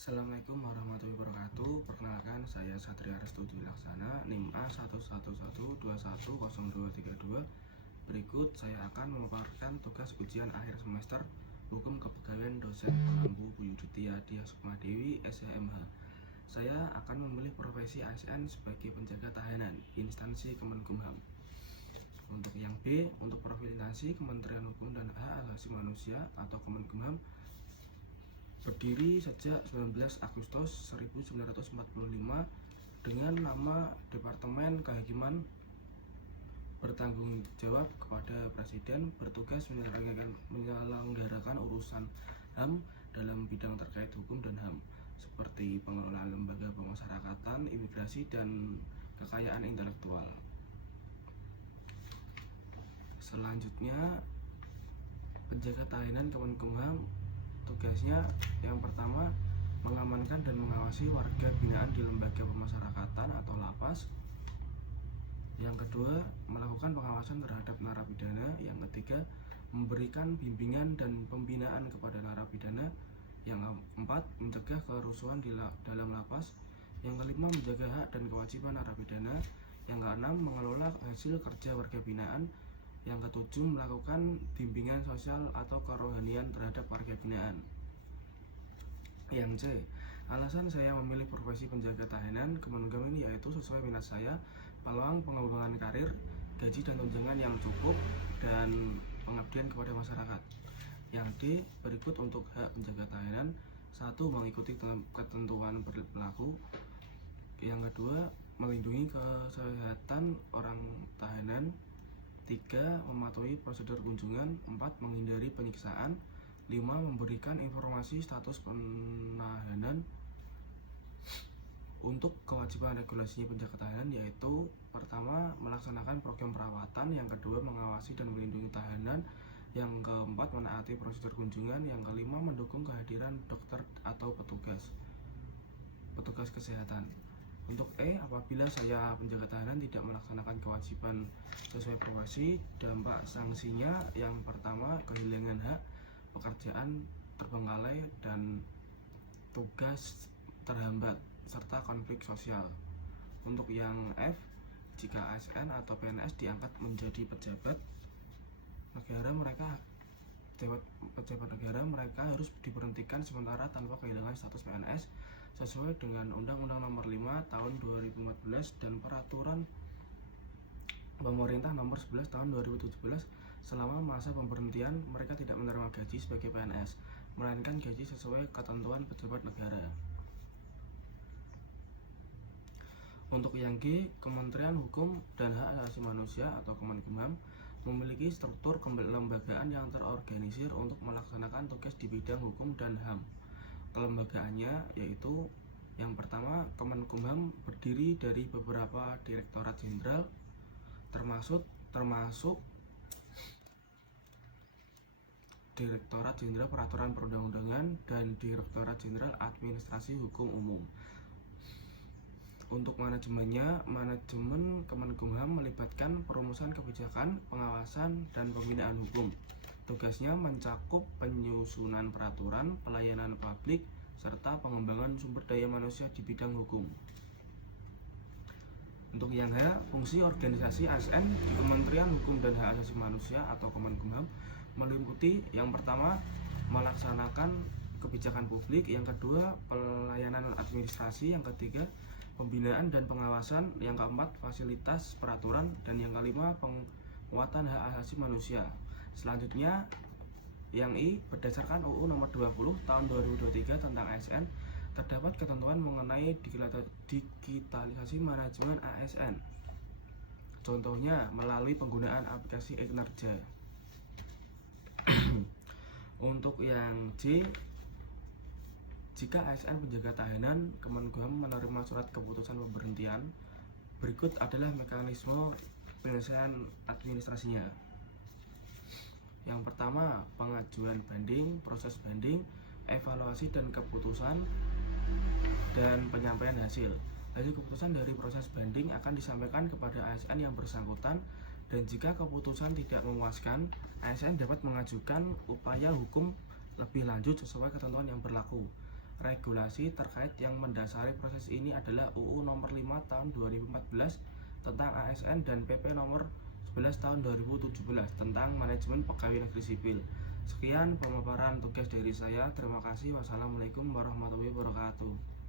Assalamualaikum warahmatullahi wabarakatuh. Perkenalkan, saya Satria Restu Dwi Laksana, NIM A111210232. Berikut saya akan memaparkan tugas ujian akhir semester Hukum Kepegawaian dosen Bambu Buyuditya Diah Sukmadewi, SHMH. Saya akan memilih profesi ASN sebagai penjaga tahanan, instansi Kemenkumham. Untuk yang B, untuk profil instansi Kementerian Hukum dan Hak Asasi Manusia atau Kemenkumham, berdiri sejak 19 Agustus 1945 dengan nama Departemen Kehakiman, bertanggung jawab kepada Presiden, bertugas menyelenggarakan urusan HAM dalam bidang terkait hukum dan HAM seperti pengelolaan lembaga pemasyarakatan, imigrasi, dan kekayaan intelektual. Selanjutnya, penjaga tahanan Kemenkumham tugasnya yang pertama mengamankan dan mengawasi warga binaan di lembaga pemasyarakatan atau lapas. Yang kedua, melakukan pengawasan terhadap narapidana. Yang ketiga, memberikan bimbingan dan pembinaan kepada narapidana. Yang keempat, mencegah kerusuhan di dalam lapas. Yang kelima, menjaga hak dan kewajiban narapidana. Yang keenam, mengelola hasil kerja warga binaan. Yang ketujuh, melakukan bimbingan sosial atau kerohanian terhadap warga binaan. Yang C, alasan saya memilih profesi penjaga tahanan Kemenkumham ini yaitu sesuai minat saya, peluang pengembangan karir, gaji dan tunjangan yang cukup, dan pengabdian kepada masyarakat. Yang D, berikut untuk hak penjaga tahanan. 1. Mengikuti ketentuan berlaku. Yang kedua, melindungi kesehatan orang tahanan. 3. Mematuhi prosedur kunjungan. 4. Menghindari penyiksaan. 5. Memberikan informasi status penahanan. Untuk kewajiban regulasinya penjaga tahanan yaitu pertama, melaksanakan program perawatan. Yang kedua, mengawasi dan melindungi tahanan. Yang keempat, menaati prosedur kunjungan. Yang kelima, mendukung kehadiran dokter atau petugas kesehatan. Untuk E, apabila saya penjaga tahanan tidak melaksanakan kewajiban sesuai profesi, dampak sanksinya yang pertama, kehilangan hak, pekerjaan terbengkalai, dan tugas terhambat, serta konflik sosial. Untuk yang F, jika ASN atau PNS diangkat menjadi pejabat negara, mereka harus diberhentikan sementara tanpa kehilangan status PNS sesuai dengan Undang-Undang Nomor 5 Tahun 2014 dan Peraturan Pemerintah Nomor 11 Tahun 2017. Selama masa pemberhentian, mereka tidak menerima gaji sebagai PNS, melainkan gaji sesuai ketentuan pejabat negara. Untuk yang G, Kementerian Hukum dan Hak Asasi Manusia atau Kemenkumham memiliki struktur kelembagaan yang terorganisir untuk melaksanakan tugas di bidang hukum dan HAM. Kelembagaannya yaitu yang pertama, Kemenkumham berdiri dari beberapa direktorat jenderal termasuk Direktorat Jenderal Peraturan Perundang-undangan dan Direktorat Jenderal Administrasi Hukum Umum. Untuk manajemennya, manajemen Kemenkumham melibatkan perumusan kebijakan, pengawasan, dan pembinaan hukum. Tugasnya mencakup penyusunan peraturan, pelayanan publik, serta pengembangan sumber daya manusia di bidang hukum. Untuk yang H, fungsi organisasi ASN di Kementerian Hukum dan Hak Asasi Manusia atau Kemenkumham meliputi yang pertama, melaksanakan kebijakan publik. Yang kedua, pelayanan administrasi. Yang ketiga, pembinaan dan pengawasan. Yang keempat, fasilitas peraturan. Dan yang kelima, penguatan hak asasi manusia. Selanjutnya yang I, berdasarkan UU Nomor 20 Tahun 2023 tentang ASN, terdapat ketentuan mengenai digitalisasi manajemen ASN. Contohnya melalui penggunaan aplikasi e-Kinerja. Untuk yang J, jika ASN penjaga tahanan, Kemenkumham menerima surat keputusan pemberhentian. Berikut adalah mekanisme penyelesaian administrasinya. Yang pertama, pengajuan banding, proses banding, evaluasi dan keputusan, dan penyampaian hasil. Hasil keputusan dari proses banding akan disampaikan kepada ASN yang bersangkutan, dan jika keputusan tidak memuaskan, ASN dapat mengajukan upaya hukum lebih lanjut sesuai ketentuan yang berlaku. Regulasi terkait yang mendasari proses ini adalah UU Nomor 5 Tahun 2014 tentang ASN dan PP Nomor 11 Tahun 2017 tentang Manajemen Pegawai Negeri Sipil. Sekian pemaparan tugas dari saya. Terima kasih. Wassalamualaikum warahmatullahi wabarakatuh.